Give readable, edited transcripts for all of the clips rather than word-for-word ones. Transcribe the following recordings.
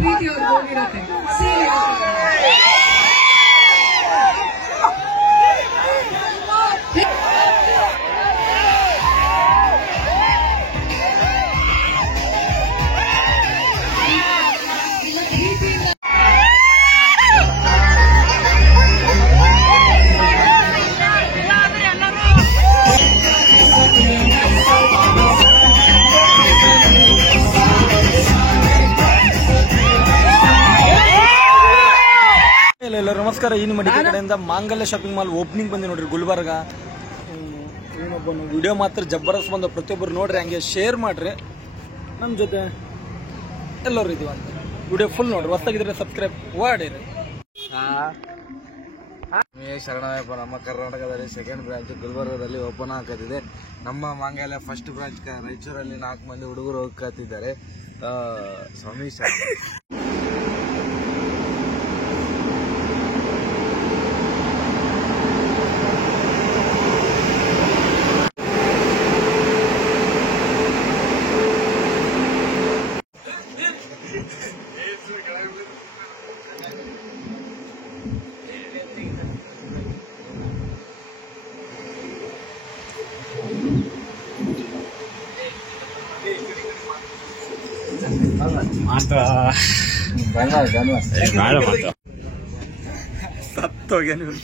ಪ್ರೀತಿ ಅವ್ರಿಗೆ ಹೋಗಿರತ್ತೆ. ಎಲ್ಲರೂ ನಮಸ್ಕಾರ. ಈ ನಿಮ್ಮ ಡಿಕೆ ಕಡೆಯಿಂದ ಮಾಂಗಲ್ಯ ಶಾಪಿಂಗ್ ಮಾಲ್ ಓಪನಿಂಗ್ ಬಂದಿ ನೋಡ್ರಿ ಗುಲ್ಬರ್ಗ. ಏನೊಬ್ಬನು ವಿಡಿಯೋ ಮಾತ್ರ ಜಬರ್ದಸ್ತ್ ಬಂದ, ಪ್ರತಿಯೊಬ್ಬರು ನೋಡ್ರಿ, ಹಂಗೆ ಶೇರ್ ಮಾಡ್ರಿ. ನಮ್ಮ ಜೊತೆ ಎಲ್ಲರೂ ಇದೀವ ಅಂತ ವಿಡಿಯೋ ಫುಲ್ ನೋಡ್ರಿ. ಹೊಸದಾಗಿದ್ರೆ ಸಬ್ಸ್ಕ್ರೈಬ್ ಮಾಡಿರಿ. ಶರಣಯ್ಯಪ್ಪ ನಮ್ಮ ಕರ್ನಾಟಕದಲ್ಲಿ ಸೆಕೆಂಡ್ ಬ್ರಾಂಚ್ ಗುಲ್ಬರ್ಗದಲ್ಲಿ ಓಪನ್ ಆಗತ್ತಿದೆ. ನಮ್ಮ ಮಾಂಗಲ್ಯ ಫಸ್ಟ್ ಬ್ರಾಂಚ್ ರಾಯಚೂರಲ್ಲಿ 4 ಮಂದಿ ಹುಡುಗರು ಹೋಗ್ತಿದ್ದಾರೆ. ಸ್ವಾಮಿ ಸತ್ತೋಗ್ಯ ನೀವು.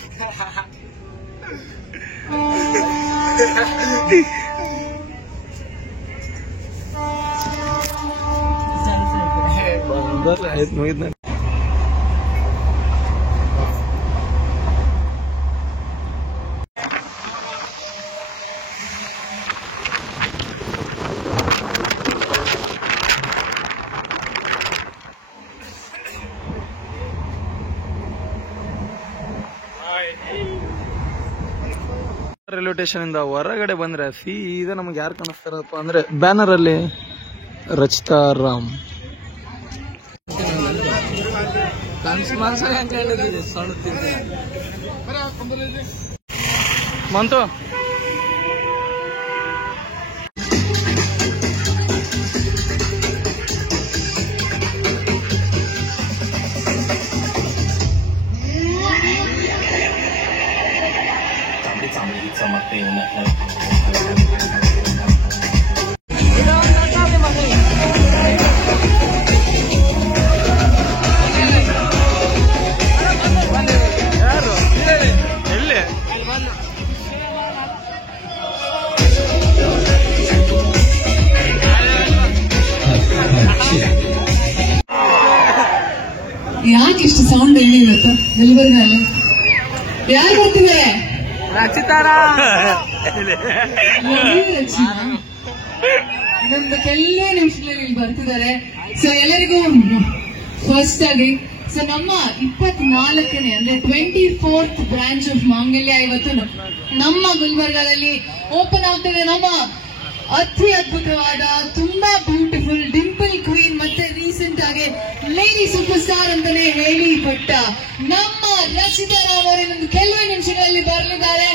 ರೈಲ್ವೆ ಸ್ಟೇಷನ್ ಇಂದ ಹೊರಗಡೆ ಬಂದ್ರೆ ಸೀದಾ ನಮ್ಗೆ ಯಾರು ಕಾಣಿಸ್ತಾರಪ್ಪ ಅಂದ್ರೆ ಬ್ಯಾನರ್ ಅಲ್ಲಿ ರಚಿತಾ ರಾಮ್. ಮಂತು ಯಾಕೆ ಇಷ್ಟು ಸೌಂಡ್ ಎಲ್ಲಿ ಇವತ್ತು ಗುಲ್ಬರ್ಗಲ್ಲಿ? ಯಾರು ಬರ್ತಿದ್ದಾರೆ? ಇನ್ನೊಂದು ಕೆಲವೇ ನಿಮಿಷದಲ್ಲಿ ಇಲ್ಲಿ ಬರ್ತಿದ್ದಾರೆ. ಸೊ ಎಲ್ಲರಿಗೂ ಫಸ್ಟ್ ಆಗಿ ನಮ್ಮ 24ನೇ ಅಂದ್ರೆ 24th ಬ್ರಾಂಚ್ ಆಫ್ ಮಾಂಗಲ್ಯ ಇವತ್ತು ನಮ್ಮ ಗುಲ್ಬರ್ಗದಲ್ಲಿ ಓಪನ್ ಆಗ್ತದೆ. ನಮ್ಮ ಅತಿ ಅದ್ಭುತವಾದ ತುಂಬಾ ಬ್ಯೂಟಿಫುಲ್ ಡಿಂಪಲ್ ಕ್ವೀನ್ ಮತ್ತೆ ರೀಸೆಂಟ್ ಆಗಿ ಲೇಡಿ ಸೂಪರ್ ಸ್ಟಾರ್ ಅಂತಾನೆ ಹೇಳಿ ಪಟ್ಟ ನಮ್ಮ ರಚಿತಾ ರಾಮ್ ಅವರು ಇನ್ನೊಂದು ಕೆಲವೇ ನಿಮಿಷಗಳಲ್ಲಿ ಬರಲಿದ್ದಾರೆ.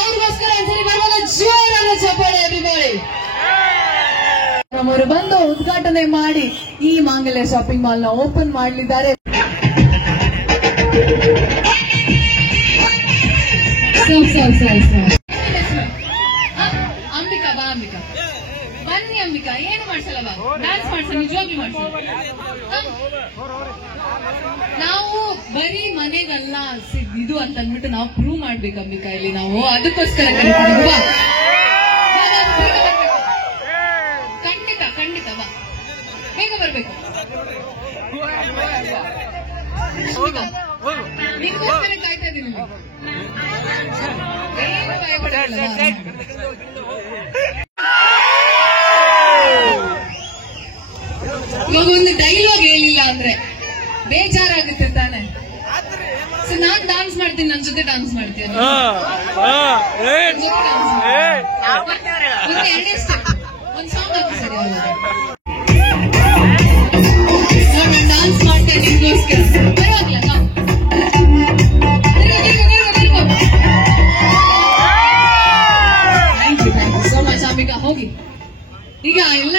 ಅವ್ರಿಗೋಸ್ಕರ ಒಂದ್ಸರಿ ಬರುವಾಗ ಜೋರಾದ ಚಪ್ಪಾಳೆ ಅಭಿಮಾನಿ ಅವರು ಬಂದು ಉದ್ಘಾಟನೆ ಮಾಡಿ ಈ ಮಾಂಗಲ್ಯ ಶಾಪಿಂಗ್ ಮಾಲ್ ನ ಓಪನ್ ಮಾಡಲಿದ್ದಾರೆ. ಅಂಬಿಕಾ ಬಾ, ಅಂಬಿಕಾ ಬನ್ನಿ, ಅಂಬಿಕಾ ಏನು ಮಾಡ್ಸಲ್ಲ ಬಾ, ಡ್ಯಾನ್ಸ್ ಮಾಡ್ಸಲ್ಲ, ನಿಜವಾಗ್ಲೂ ಮಾಡ್ಸಲ್ಲ. ನಾವು ಬರೀ ಮನೆಗಲ್ಲ ಇದು ಅಂತ ಅಂದ್ಬಿಟ್ಟು ನಾವು ಪ್ರೂವ್ ಮಾಡ್ಬೇಕು ಅಂಬಿಕಾ, ಇಲ್ಲಿ ನಾವು ಅದಕ್ಕೋಸ್ಕರ ಕರೀತೀವಿ. ಖಂಡಿತ ಖಂಡಿತ ಬಾ, ಬೇಗ ಬರ್ಬೇಕು. ನಿಮ್ಗೋಸ್ಕರ ಕಾಯ್ತಾ ಇದ್ದೀನಿ. ಏನು ಭಯಪಡಲ್ಲ. ಇವಾಗ ಒಂದು ಡೈಲಾಗ್ ಹೇಳಿಲ್ಲ ಅಂದ್ರೆ ಬೇಜಾರಾಗುತ್ತೆ ತಾನೆ. ಸೊ ನಾನ್ ಡಾನ್ಸ್ ಮಾಡ್ತೀನಿ, ನನ್ ಜೊತೆ ಡಾನ್ಸ್ ಮಾಡ್ತೀನಿ. ಎರಡೇ ಸ್ಟೆಪ್, ಒಂದ್ ಸಾಂಗ್ ಹಾಕಿ ಸರಿ. ನಾನು ಡಾನ್ಸ್ ಮಾಡ್ತೇನೆ ನಿಮ್ಗೋಸ್ಕರ. ಪರವಾಗಿಲ್ಲ. Thank you so much Ambika. ಹೋಗಿ ಈಗ ಎಲ್ಲ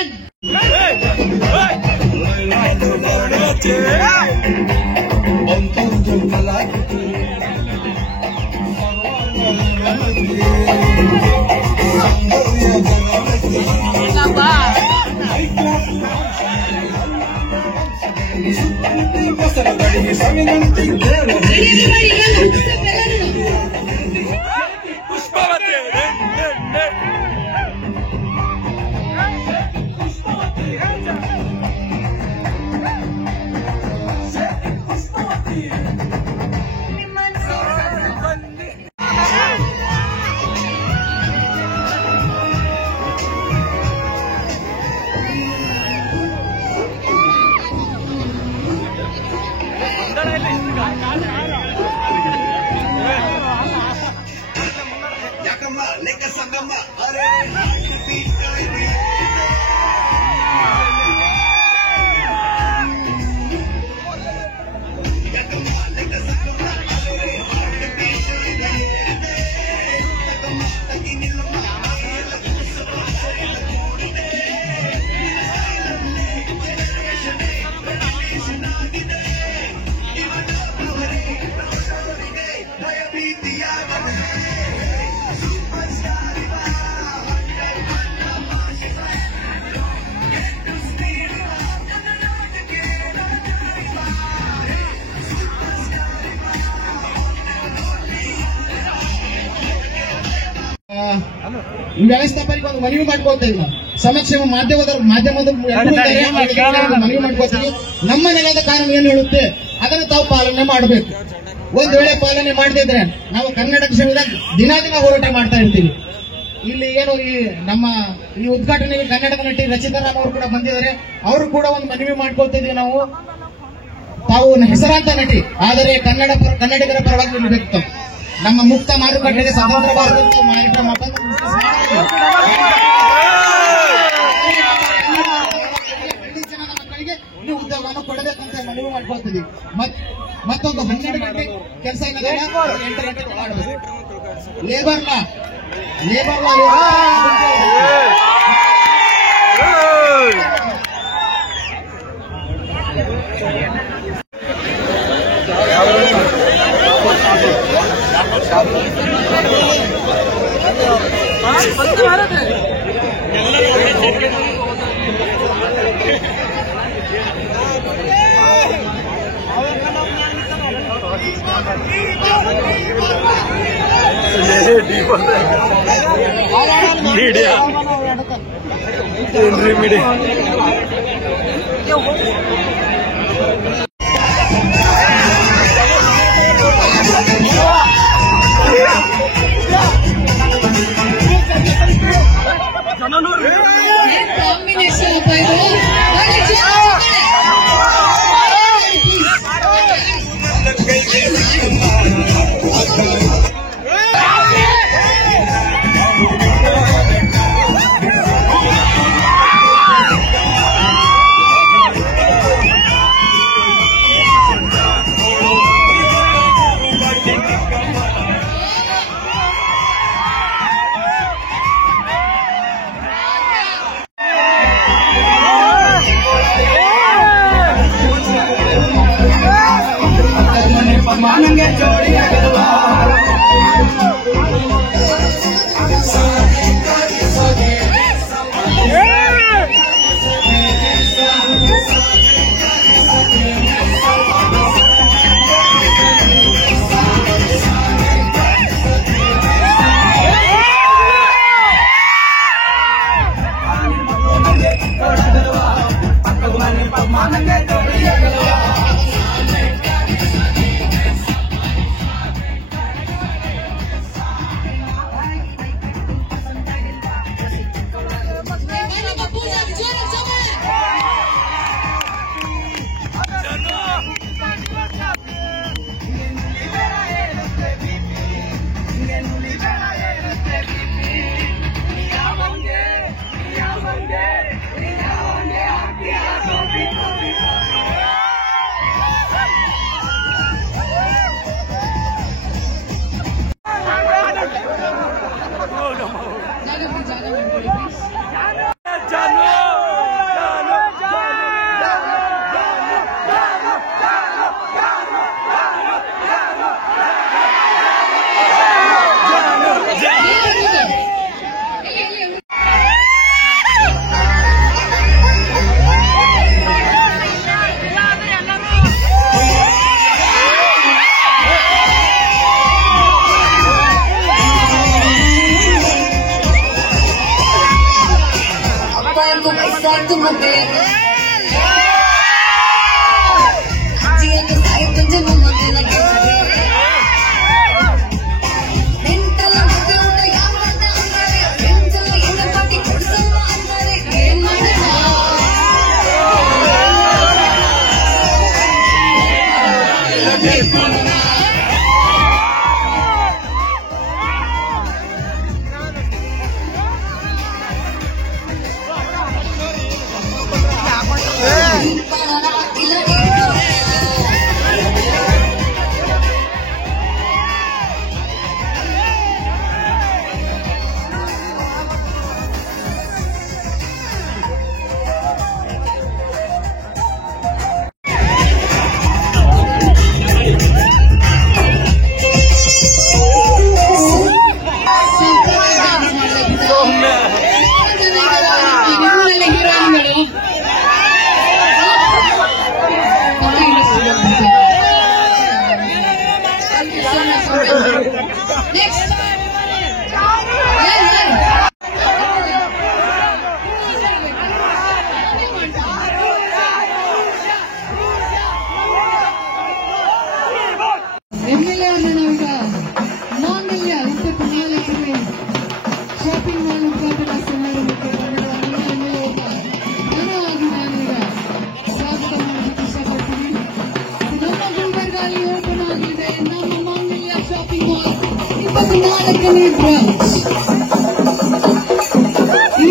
ವ್ಯವಸ್ಥಾಪಕರಿಗೆ ಒಂದು ಮನವಿ ಮಾಡ್ಕೊಳ್ತೇವೆ ನಾವು. ಸಮಕ್ಷಮ ಮಾಧ್ಯಮದ ಮನವಿ ಮಾಡ್ಕೊಳ್ತೀವಿ. ನಮ್ಮ ನೆಲದ ಕಾನೂನು ಏನು ಹೇಳುತ್ತೆ ಅದನ್ನು ತಾವು ಪಾಲನೆ ಮಾಡಬೇಕು. ಒಂದು ವೇಳೆ ಪಾಲನೆ ಮಾಡದಿದ್ರೆ ನಾವು ಕರ್ನಾಟಕ ಸಂವಿಧಾನ ದಿನ ಹೋರಾಟ ಮಾಡ್ತಾ ಇರ್ತೀವಿ. ಇಲ್ಲಿ ಏನು ನಮ್ಮ ಈ ಉದ್ಘಾಟನೆಗೆ ಕನ್ನಡದ ನಟಿ ರಚಿತಾ ರಾಮ್ ಅವರು ಕೂಡ ಬಂದಿದ್ದಾರೆ. ಅವರು ಕೂಡ ಒಂದು ಮನವಿ ಮಾಡ್ಕೊಳ್ತಿದ್ವಿ ನಾವು. ತಾವು ಹೆಸರಾಂತ ನಟಿ, ಆದರೆ ಕನ್ನಡಿಗರ ಪರವಾಗಿ ನಿಲ್ಲಬೇಕು. ನಮ್ಮ ಮುಕ್ತ ಮಾರುಕಟ್ಟೆಗೆ ಸ್ವತಂತ್ರ ಭಾರತದ ಮಕ್ಕಳಿಗೆ ನೀವು ಉದ್ಯೋಗವನ್ನು ಕೊಡಬೇಕಂತ ಮನವಿ ಮಾಡ್ಕೊಳ್ತಿದ್ದೀವಿ. ಮತ್ತೊಂದು 12 ಗಂಟೆ ಕೆಲಸ ಏನಿದೆ 8 ಗಂಟೆಗೆ ಮಾಡಬೇಕು. ಲೇಬರ್ ಲಾ ಮೀಡಿಯಾ ಕಾಂಬಿನೇಷನ್ ಅಪ್ಪ ಇದು.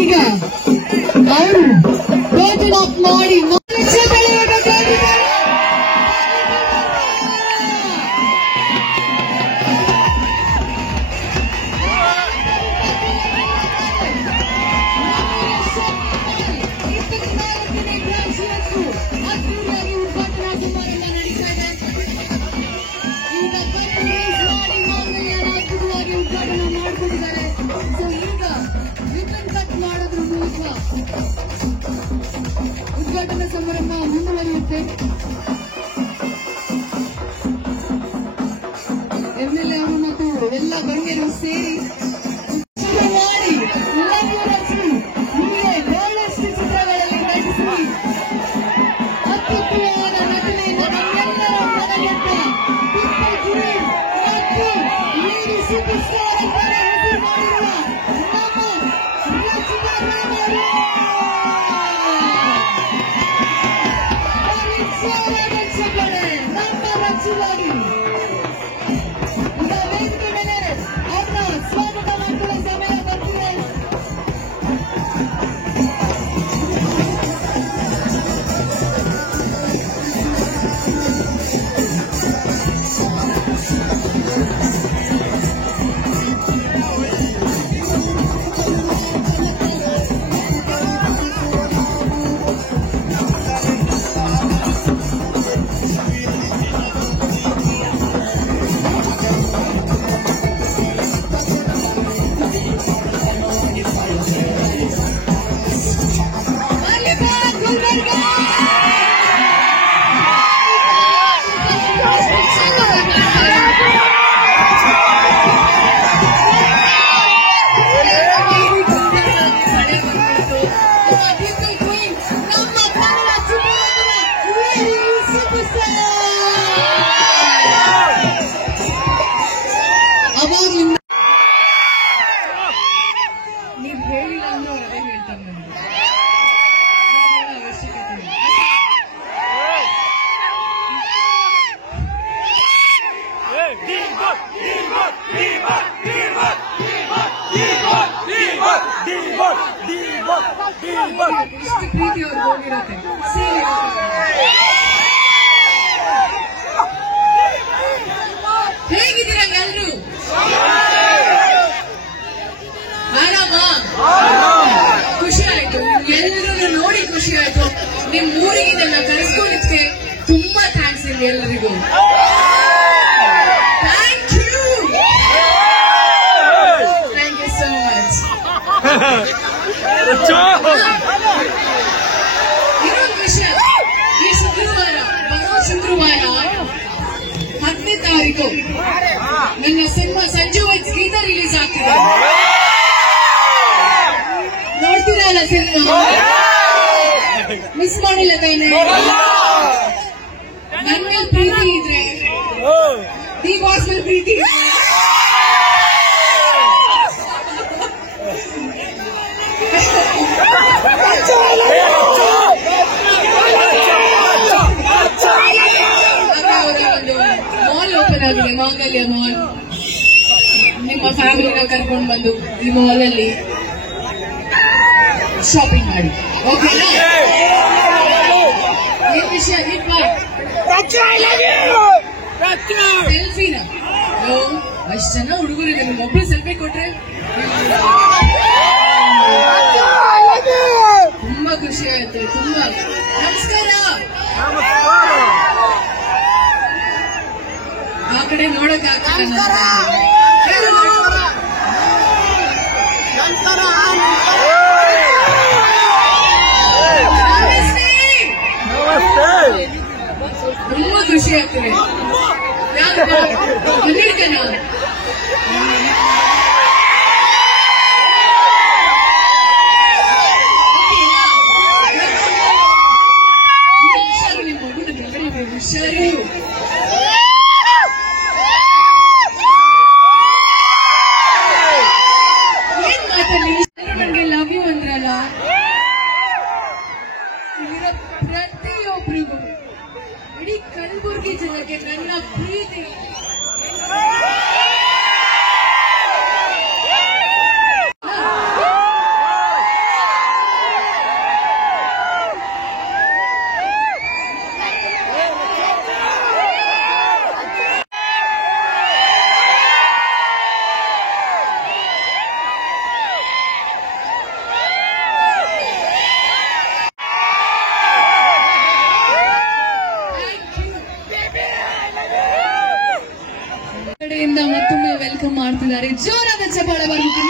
ಈಗ ಅವರು ಟೋಟಲ್ ಆಫ್ ಮಾಡಿ ಉದ್ಘಾಟನಾ ಸಮಾರಂಭ ಮುಂದುವರಿಯುತ್ತೆ. MLA ಅವರು ಮತ್ತು ಎಲ್ಲ ಗಣ್ಯರು ಸೇರಿ ಮಾಡಿ ನಿಮಗೆ ಬಹಳಷ್ಟು ಚಿತ್ರಗಳಲ್ಲಿ ನಟಿಸಿ ಅತ್ಯುತ್ತಮವಾದ ನಟನೆಯಿಂದ ನಮ್ಮೆಲ್ಲರ ಮನಗೆದ್ದ ಮತ್ತು ಲೇಡಿ ಸೂಪರ್ ಸ್ಟಾರ್ ಅಂತಾನೆ ಹೆಸರು ಮಾಡಿರುವ ನಮ್ಮ ರಚಿತಾ ರಾಮ್ ಅವರು ನೀವ್ ಹೇಳಿಲ್ಲ ಅಂದ್ರೆ ಅವರೇ ಹೇಳ್ತಾರೆ ನಮ್ಗೆ ಅವಶ್ಯಕತೆ ಇಲ್ಲ. ಇಷ್ಟು ಪ್ರೀತಿ ಅವ್ರಿಗೆ ಹೋಗಿರತ್ತೆ. ಹೇಗಿದ್ದೀರಾ ಎಲ್ರು? ಆರಾಮ? ಖುಷಿ ಆಯ್ತು. ಎಲ್ಲರೂ ನೋಡಿ ಖುಷಿ ಆಯ್ತು. ನಿಮ್ ಊರಿಗೆ ನನ್ನ ಕರೆಸ್ಕೊಂಡಿದ್ಕೆ ತುಂಬಾ ಥ್ಯಾಂಕ್ಸ್ ಇಲ್ಲಿ ಎಲ್ಲರಿಗೂ. Thank you so much. ಇನ್ನೊಂದು ವಿಷಯ, ಈ ಶುಕ್ರವಾರ ಬರೋ ಶುಕ್ರವಾರ 10ನೇ ತಾರೀಕು ನನ್ನ cinema Sanju weds Geetha release ಆಗ್ತಿದೆ. ನೋಡ್ತೀರಲ್ಲ ಸಿನಿಮಾ? ಮಿಸ್ ಮಾಡಿಲ್ಲ ತಾನೆ. ನನ್ನ ಮೇಲೆ ಪ್ರೀತಿ ಇದ್ರೆ ಈ ಬಾಸ್ ಮೇಲೆ ಪ್ರೀತಿ ಒಂದು ಮಾಲ್ ಓಪನ್ ಆಗಿದೆ, ಮಾಂಗಲ್ಯ ಮಾಲ್. ನಿಮ್ಮ ಫ್ಯಾಮಿಲಿನ ಕರ್ಕೊಂಡು ಬಂದು ಈ ಮಾಲ್ ಅಲ್ಲಿ ಶಾಪಿಂಗ್ ಮಾಡಿ, ಓಕೆನಾ? ಏನ್ ವಿಷಯ? ಸೆಲ್ಫಿನ ಅಷ್ಟು ಜನ ಹುಡುಗರಿಗೆ ಒಬ್ಬರು ಸೆಲ್ಫಿ ಕೊಟ್ರೆ ತುಂಬಾ ಖುಷಿ ಆಯ್ತು. ತುಂಬಾ ನಮಸ್ಕಾರ. ಆ ಕಡೆ ನೋಡಕ್ ಆಗ್ತಿಲ್ಲ. ತುಂಬಾ ಖುಷಿ ಆಗ್ತದೆ. ಕನ್ನಡಿಗನ ಹುಷಾರು, ನಿಮ್ಮ ಮಗುನ ಹುಷಾರು. ಏನ್ ಮಾತಾಡಿ ನನಗೆ ಲವ್ ಯು ಅಂದ್ರಲ್ಲ, ಪ್ರತಿಯೊಬ್ಬರಿಗೂ ಇಡೀ ಕಲಬುರಗಿ ಜನಕ್ಕೆ ನನ್ನ ಪ್ರೀತಿ. ಕಡೆಯಿಂದ ಮತ್ತೊಮ್ಮೆ ವೆಲ್ಕಮ್ ಮಾಡ್ತಿದ್ದಾರೆ. ಜೋರಾದ ಚಪ್ಪಾಳೆ ಬರಬೇಕು.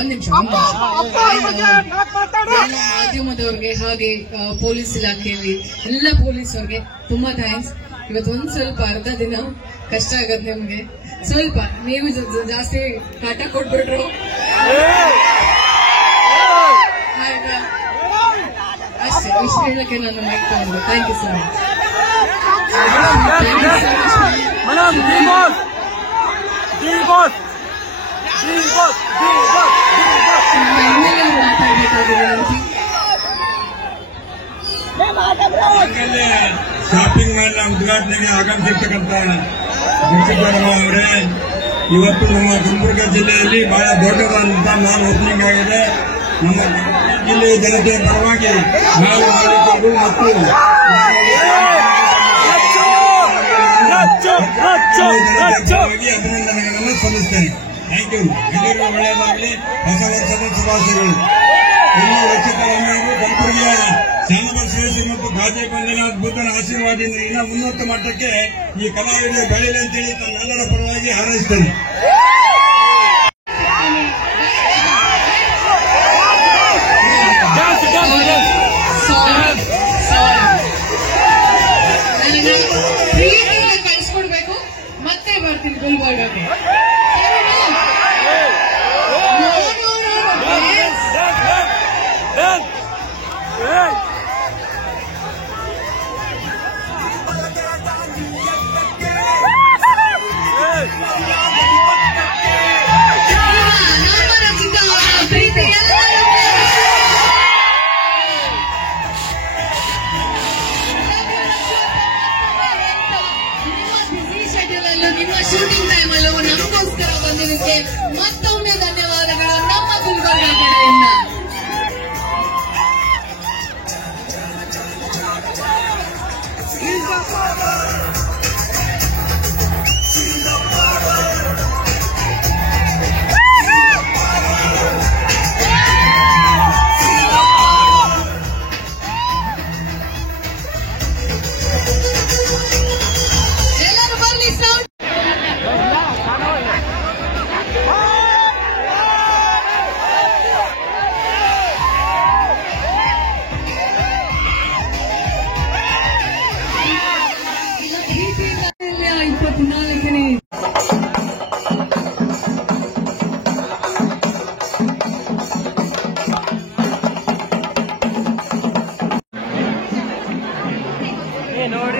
ಒಂದ್ ನಿಮಿಷ ಮಾಧ್ಯಮದವ್ರಿಗೆ ಹಾಗೆ ಪೊಲೀಸ್ ಇಲಾಖೆಯಲ್ಲಿ ಎಲ್ಲ ಪೊಲೀಸವ್ರಿಗೆ ತುಂಬಾ ಥ್ಯಾಂಕ್ಸ್. ಇವತ್ತು ಒಂದ್ ಸ್ವಲ್ಪ ಅರ್ಧ ದಿನ ಕಷ್ಟ ಆಗತ್ತೆ ನಿಮ್ಗೆ, ಸ್ವಲ್ಪ ನೀವು ಜಾಸ್ತಿ ಕಾಟ ಕೊಟ್ಬಿಟ್ರು ಆಯ್ತಾ, ಅಷ್ಟೇ. ಇಷ್ಟು ಹೇಳಕ್ಕೆ ನಾನು ಮೈಕ್ ತಗೊಂಡು thank you so much. Shopping mall ಉದ್ಘಾಟನೆಗೆ ಆಗಮಿಸಿರ್ತಕ್ಕಂಥ ಮುನ್ಸಿಪಾಲ್ ಅವರೇ, ಇವತ್ತು ನಮ್ಮ ಗುಲ್ಬರ್ಗ ಜಿಲ್ಲೆಯಲ್ಲಿ ಬಹಳ ದೊಡ್ಡದಾದಂತಹ ಮಾಲ್ ಓಪನಿಂಗ್ ಆಗಿದೆ. ನಮ್ಮ ಜಿಲ್ಲೆಯ ಜನತೆಯ ಪರವಾಗಿ ನಾವು ಮಾಲೀಕರು ಮತ್ತು ಅಭಿನಂದನೆಗಳನ್ನು ಸಲ್ಲಿಸುತ್ತೇನೆ. Thank you. ಎಲ್ಲರಿಗೂ ಒಳ್ಳೆಯದಾಗಲಿ. ಹೊಸ ವರ್ಷದ ಶುಭಾಶಯಗಳು. ಇನ್ನೂ ರಚಿತ ರಮ್ಯರು ಕಲಬುರಗಿಯ ಶಾನಬಸವೇಶ್ವರ ಮತ್ತು ಗಾಜೆ ಬಂದನಾಥ್ ಬುದ್ಧನ ಆಶೀರ್ವಾದದಿಂದ ಇನ್ನೂ ಉನ್ನತ ಮಟ್ಟಕ್ಕೆ ಈ ಕಲಾವಿದರು ಬೆಳೆಯಲಿ ಅಂತೇಳಿ ತಮ್ಮೆಲ್ಲರ ಪರವಾಗಿ ಹಾರೈಸ್ತೇನೆ. ಕಳಿಸ್ಕೊಡ್ಬೇಕು, ಮತ್ತೆ ಬರ್ತೀನಿ ಗುಲ್ಬರ್ಗಕ್ಕೆ. ನಿಮ್ಮ ಶೂಟಿಂಗ್ ಟೈಮ್ ಅಲ್ಲೂ ನಮಗೋಸ್ಕರ ಬಂದಿದ್ದಕ್ಕೆ ಮತ್ತೊಮ್ಮೆ ಧನ್ಯವಾದಗಳು ನಮ್ಮ ಗುಲ್ಬರ್ಗ ಕಡೆಯಿಂದ. ಎಲ್ಲರೂ ಬನ್ನಿ ಸೌಂಡ್. ನೋಡಿ